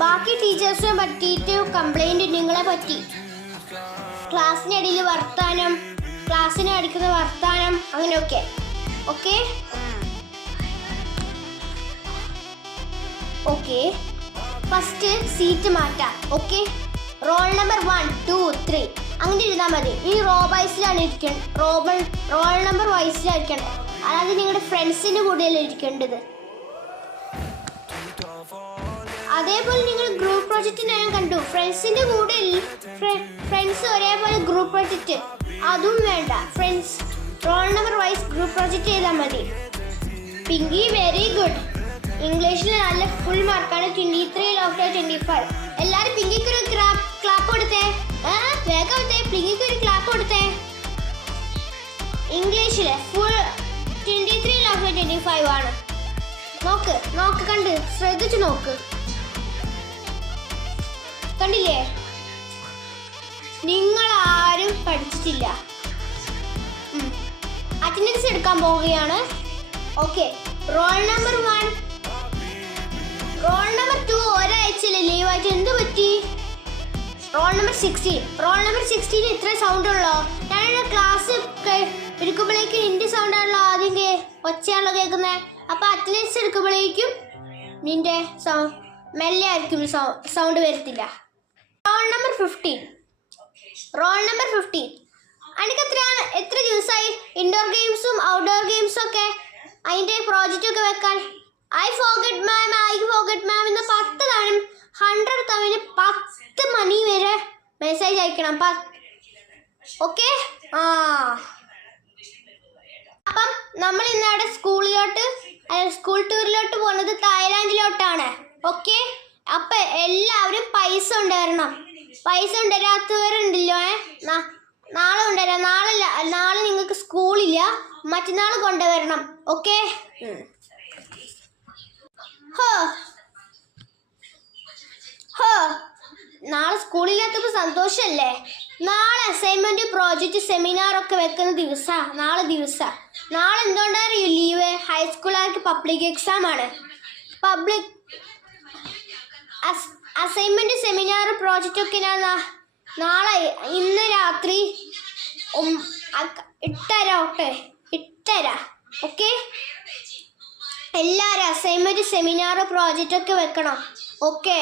ബാക്കി ടീച്ചേഴ്സിനെ പറ്റിയിട്ട് കംപ്ലൈൻറ്റ് നിങ്ങളെ പറ്റി. ക്ലാസ്സിനിടയിൽ വർത്താനം, ക്ലാസ്സിന് അടിക്കുന്ന വർത്താനം, അങ്ങനെയൊക്കെ. ഓക്കെ ഓക്കെ ഫസ്റ്റ് സീറ്റ് മാറ്റാം. ഓക്കെ, റോൾ നമ്പർ 1, 2, 3 അങ്ങനെ ഇരുന്നാൽ മതി. ഈ റോ വൈസിലാണ് റോൾ നമ്പർ വൈസിലായിരിക്കണം. അതായത് നിങ്ങളുടെ ഫ്രണ്ട്സിൻ്റെ കൂടെയല്ലേ ഇരിക്കേണ്ടത്. അതേപോലെ നിങ്ങൾ ഗ്രൂപ്പ് പ്രോജക്റ്റ് ഞാൻ കണ്ടു. ഫ്രണ്ട്സിൻ്റെ കൂടെ ഫ്രണ്ട്സ് ഒരേപോലെ ഗ്രൂപ്പ് പ്രോജക്റ്റ് അതും വേണ്ട. Friends roll number vice group project ചെയ്താൽ മതി. Pinky very good. ഇംഗ്ലീഷിൽ നല്ല ഫുൾ മാർക്കാണ്. 23 ഔട്ട് ഓഫ് 25. എല്ലാവരും പിങ്കിക്ക് ഒരു ക്ലാപ്പ് കൊടുത്തേ. വേഗം പിങ്കിക്ക് ഒരു ക്ലാപ്പ് കൊടുത്തേ. ഇംഗ്ലീഷിൽ ഫുൾ 23 ഔട്ട് ഓഫ് 25 ആണ്. നോക്ക് കണ്ട് ശ്രദ്ധിച്ചു നോക്ക്. കണ്ടില്ലേ? നിങ്ങൾ ആരും പഠിച്ചിട്ടില്ല. അറ്റൻഡൻസ് എടുക്കാൻ പോവുകയാണ്. Okay, roll number 1, roll number 2 ഒരാഴ്ചയിലെ ലീവായിട്ട് എന്ത് പറ്റി? റോൾ നമ്പർ 16 ഇത്ര സൗണ്ട് ഉള്ളോ? ഞാനൊരു ക്ലാസ് എടുക്കുമ്പോഴേക്കും നിന്റെ സൗണ്ട് ആണല്ലോ ആദ്യം ഒച്ചയാണല്ലോ കേൾക്കുന്നത്. അപ്പോൾ അറ്റൻഡൻസ് എടുക്കുമ്പോഴേക്കും നിന്റെ മെല്ലെ ആയിരിക്കും, സൗണ്ട് വരത്തില്ല. റോൾ നമ്പർ 15 എനിക്ക് എത്ര ദിവസമായി ഇൻഡോർ ഗെയിംസും ഔട്ട്ഡോർ ഗെയിംസും ഒക്കെ അതിൻ്റെ പ്രോജക്റ്റ് ഒക്കെ വെക്കാൻ? ഐ ഫോർഗെറ്റ് മാം എന്ന് 10 തവണ 100 തവണ 10 മണി വരെ മെസ്സേജ് അയക്കണം. ഓക്കെ, അപ്പം നമ്മൾ ഇന്നവിടെ സ്കൂൾ ടൂറിലോട്ട് പോകുന്നത് തായ്ലാൻഡിലോട്ടാണ്. ഓക്കെ, അപ്പം എല്ലാവരും പൈസ കൊണ്ടുവരണം. പൈസ കൊണ്ടുവരാത്തവരുണ്ടല്ലോ, നാളെ കൊണ്ടുവരാം. നാളെ നിങ്ങൾക്ക് സ്കൂളില്ല, മറ്റന്നാൾ കൊണ്ടുവരണം. ഓക്കെ, നാളെ സ്കൂളില്ലാത്തപ്പോൾ സന്തോഷമല്ലേ? നാളെ അസൈൻമെന്റ്, പ്രോജക്റ്റ്, സെമിനാർ ഒക്കെ വെക്കുന്ന നാളെ എന്തുകൊണ്ടറിയോ ലീവ്? ഹൈസ്കൂളുകാർക്ക് പബ്ലിക് എക്സാം ആണ്. അസൈൻമെന്റ്, സെമിനാർ, പ്രോജക്റ്റ് ഒക്കെ ഞാൻ നാളെ ഇന്ന് രാത്രി 8:30. ഓക്കെ, എല്ലാവരും അസൈൻമെന്റ്, സെമിനാർ, പ്രോജക്റ്റ് ഒക്കെ വെക്കണം. ഓക്കെ.